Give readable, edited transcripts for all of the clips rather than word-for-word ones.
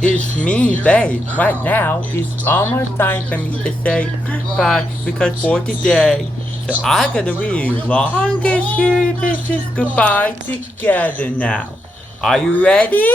It's me, babe. Right now, it's almost time for me to say goodbye because for today, so I gotta read longest serious goodbye together now. Are you ready?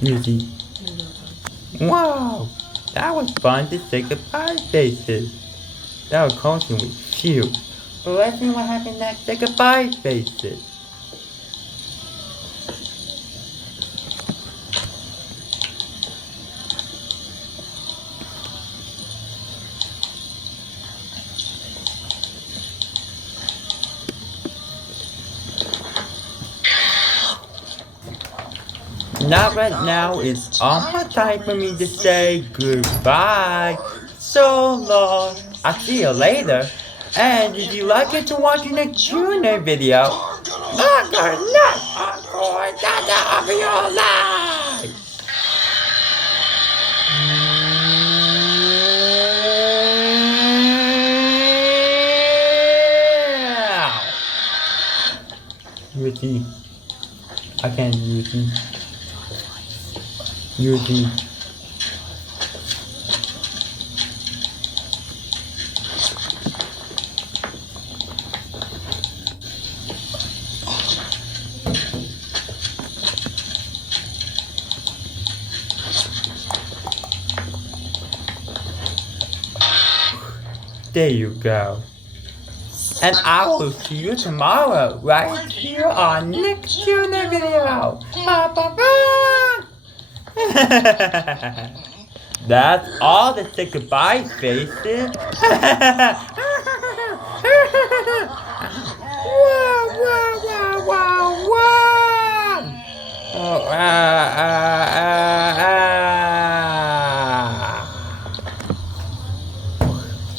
Music. Wow, that was fun to say goodbye, faces. That was coaching with you. But let's see what happened next. Say goodbye, faces. Not right now, it's almost time for me to say goodbye. So long. I'll see you later. And if you like it to watch the next Q&A video, I'm going to of your life. Yuki. I can't Yuki. Yuki. There you go. And I will see you tomorrow, right here on next Q&A video. Ba, ba, ba. That's all to say goodbye, faces. Wow, wow, wow, wow, wow. Oh,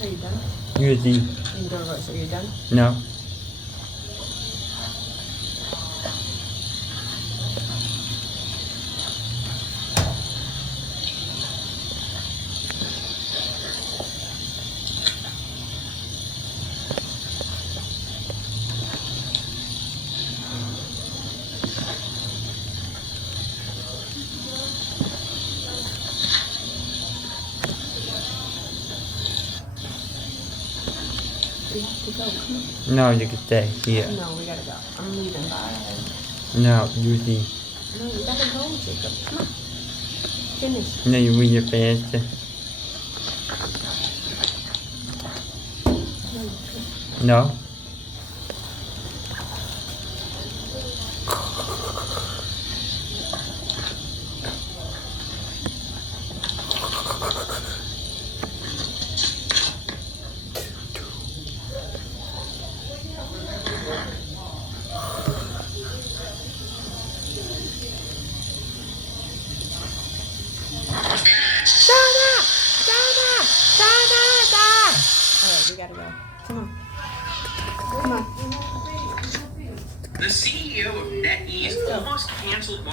Are you done? Usually. You don't know, so you're done? No. We have to go. Come on. No, you can stay here. No, we gotta go. I'm leaving. Bye. No, usually. No, we gotta go, Jacob. Come on. Finish. No, you read your fast. No. Alright, we gotta go. Come on. Come on. The CEO of NetEase almost canceled.